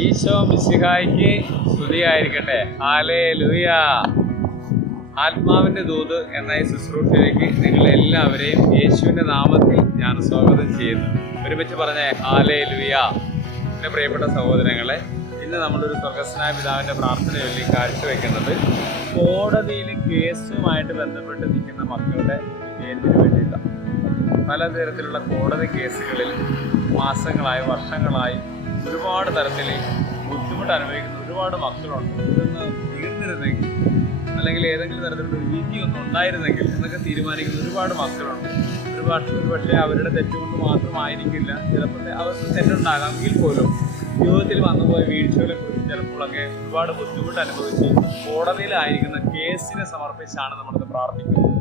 ഈശോ മിശിഹായിക്ക് സ്തുതിയായിരിക്കട്ടെ. ഹാലേ ലുയ ആത്മാവിന്റെ ദൂത് എന്ന ഈ ശുശ്രൂഷയിലേക്ക് നിങ്ങൾ എല്ലാവരെയും യേശുവിന്റെ നാമത്തിൽ ഞാൻ സ്വാഗതം ചെയ്യുന്നു. ഒരുമിച്ച് പറഞ്ഞേ ഹാലേ ലുയ എന്റെ പ്രിയപ്പെട്ട സഹോദരങ്ങളെ ഇന്ന് നമ്മളൊരു സ്വർഗസ്നായ പ്രാർത്ഥന ചൊല്ലി കാഴ്ചവെക്കുന്നത് കോടതിയിൽ കേസുമായിട്ട് ബന്ധപ്പെട്ട് നിൽക്കുന്ന മക്കളുടെ വിജയത്തിന് വേണ്ടിയിട്ടാണ്. പലതരത്തിലുള്ള കോടതി കേസുകളിൽ മാസങ്ങളായി വർഷങ്ങളായി ഒരുപാട് തരത്തിൽ ബുദ്ധിമുട്ട് അനുഭവിക്കുന്ന ഒരുപാട് മക്കളുണ്ട്. ഇതൊന്ന് തീർന്നിരുന്നെങ്കിൽ അല്ലെങ്കിൽ ഏതെങ്കിലും തരത്തിലുള്ള വിധി ഒന്നും ഉണ്ടായിരുന്നെങ്കിൽ എന്നൊക്കെ തീരുമാനിക്കുന്ന ഒരുപാട് മക്കളുണ്ട്. ഒരുപാട് പക്ഷേ പക്ഷേ അവരുടെ തെറ്റുകൊണ്ട് മാത്രമായിരിക്കില്ല. ചിലപ്പോൾ അവർക്ക് തെറ്റുണ്ടാകാമെങ്കിൽ പോലും ജീവിതത്തിൽ വന്നുപോയ വീഴ്ചകളെ കുറിച്ച് ചിലപ്പോഴൊക്കെ ഒരുപാട് ബുദ്ധിമുട്ട് അനുഭവിച്ച് കോടതിയിലായിരിക്കുന്ന കേസിനെ സമർപ്പിച്ചാണ് നമ്മളിത് പ്രാർത്ഥിക്കുന്നത്.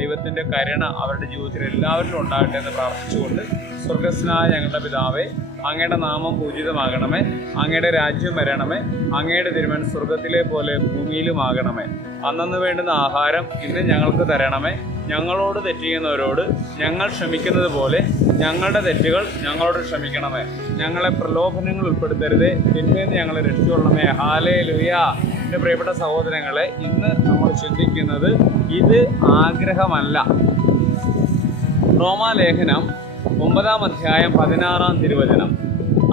ദൈവത്തിന്റെ കരുണ അവരുടെ ജീവിതത്തിൽ എല്ലാവരിലും ഉണ്ടാകട്ടെ എന്ന് പ്രാർത്ഥിച്ചുകൊണ്ട് സ്വർഗസ്നായ ഞങ്ങളുടെ പിതാവേ അങ്ങയുടെ നാമം പൂജിതമാകണമേ. അങ്ങയുടെ രാജ്യം വരണമേ. അങ്ങയുടെ തിരുമൻ സ്വർഗത്തിലെ പോലെ ഭൂമിയിലുമാകണമേ. അന്നു വേണ്ടുന്ന ആഹാരം ഇന്ന് ഞങ്ങൾക്ക് തരണമേ. ഞങ്ങളോട് തെറ്റിയുന്നവരോട് ഞങ്ങൾ ക്ഷമിക്കുന്നത് പോലെ ഞങ്ങളുടെ തെറ്റുകൾ ഞങ്ങളോട് ക്ഷമിക്കണമേ. ഞങ്ങളെ പ്രലോഭനങ്ങൾ ഉൾപ്പെടുത്തരുതേ. തിന്മേന്ന് ഞങ്ങളെ രക്ഷിക്കൊള്ളണമേ ഹാലേ ലുയ എന്റെ പ്രിയപ്പെട്ട സഹോദരങ്ങളെ ഇന്ന് നമ്മൾ ചിന്തിക്കുന്നത് ഇത് ആഗ്രഹമല്ല. റോമാലേഖനം ഒമ്പതാം അധ്യായം പതിനാറാം തിരുവചനം.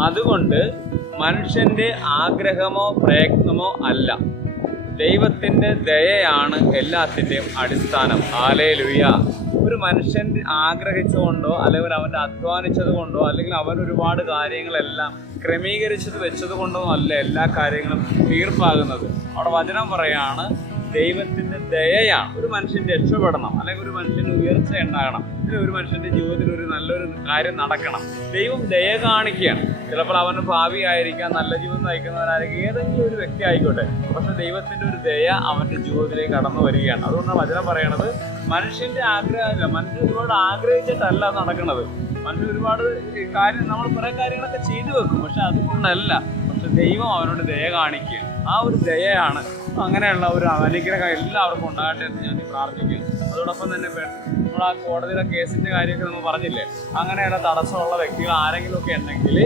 അതുകൊണ്ട് മനുഷ്യന്റെ ആഗ്രഹമോ പ്രയത്നമോ അല്ല. ദൈവത്തിന്റെ ദയയാണ് എല്ലാത്തിന്റെയും അടിസ്ഥാനം. ആലേ ലുയ ഒരു മനുഷ്യൻ ആഗ്രഹിച്ചുകൊണ്ടോ അല്ലെങ്കിൽ അവന്റെ അധ്വാനിച്ചത് കൊണ്ടോ അല്ലെങ്കിൽ അവൻ ഒരുപാട് കാര്യങ്ങളെല്ലാം ക്രമീകരിച്ചത് വെച്ചത് കൊണ്ടോ അല്ല എല്ലാ കാര്യങ്ങളും തീർപ്പാകുന്നത്. അവിടെ വചനം പറയാണ് ദൈവത്തിന്റെ ദയയാണ്. ഒരു മനുഷ്യൻ രക്ഷപ്പെടണം അല്ലെങ്കിൽ ഒരു മനുഷ്യന് ഉയർച്ച ഉണ്ടാകണം. അല്ലെങ്കിൽ ഒരു മനുഷ്യന്റെ ജീവിതത്തിൽ ഒരു നല്ലൊരു കാര്യം നടക്കണം. ദൈവം ദയ കാണിക്കുകയാണ്. ചിലപ്പോൾ അവന് ഭാവി ആയിരിക്കാം നല്ല ജീവിതം നയിക്കുന്നവനായിരിക്കും ഏതെങ്കിലും ഒരു വ്യക്തി ആയിക്കോട്ടെ. പക്ഷെ ദൈവത്തിന്റെ ഒരു ദയ അവന്റെ ജീവിതത്തിലേക്ക് കടന്നു വരികയാണ്. അതുകൊണ്ടാണ് വചനം പറയണത് മനുഷ്യന്റെ ആഗ്രഹമില്ല മനുഷ്യൻ ഒരുപാട് ആഗ്രഹിച്ചിട്ടല്ല നടക്കുന്നത് മനുഷ്യൻ ഒരുപാട് കാര്യം നമ്മൾ കുറെ കാര്യങ്ങളൊക്കെ ചെയ്തു വെക്കും പക്ഷെ അതുകൊണ്ടല്ല. പക്ഷെ ദൈവം അവനോട് ദയ കാണിക്കുക ആ ഒരു ദയയാണ് അങ്ങനെയുള്ള ഒരു അനുഗ്രഹം എല്ലാവർക്കും ഉണ്ടാകട്ടെ എന്ന് ഞാൻ പ്രാർത്ഥിക്കുന്നു. അതോടൊപ്പം തന്നെ നമ്മൾ ആ കോടതിയുടെ കേസിന്റെ കാര്യമൊക്കെ നമ്മൾ പറഞ്ഞില്ലേ അങ്ങനെയുള്ള തടസ്സമുള്ള വ്യക്തികൾ ആരെങ്കിലും ഒക്കെ ഉണ്ടെങ്കിൽ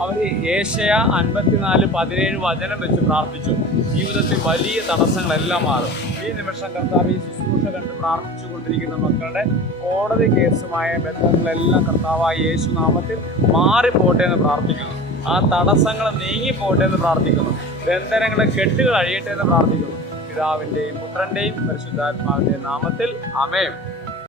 അവർ ഏഷ്യ അൻപത്തിനാല് പതിനേഴ് വചനം വെച്ച് പ്രാർത്ഥിച്ചു. ജീവിതത്തിൽ വലിയ തടസ്സങ്ങളെല്ലാം മാറും. ഈ നിമിഷം കർത്താവ് ഈ ശുശ്രൂഷ കണ്ട് പ്രാർത്ഥിച്ചു കൊണ്ടിരിക്കുന്ന മക്കളുടെ കോടതി കേസുമായ ബന്ധങ്ങളെല്ലാം കർത്താവായ യേശു നാമത്തിൽ മാറിപ്പോട്ടെ എന്ന് പ്രാർത്ഥിക്കുന്നു. ആ തടസ്സങ്ങൾ നീങ്ങിപ്പോട്ടെ എന്ന് പ്രാർത്ഥിക്കുന്നു. ബന്ധനങ്ങളെ കെട്ടുകൾ അഴിയട്ടെ എന്ന് പ്രാർത്ഥിക്കുന്നു. പിതാവിന്റെയും പുത്രന്റെയും പരിശുദ്ധാത്മാവിന്റെയും നാമത്തിൽ അമേം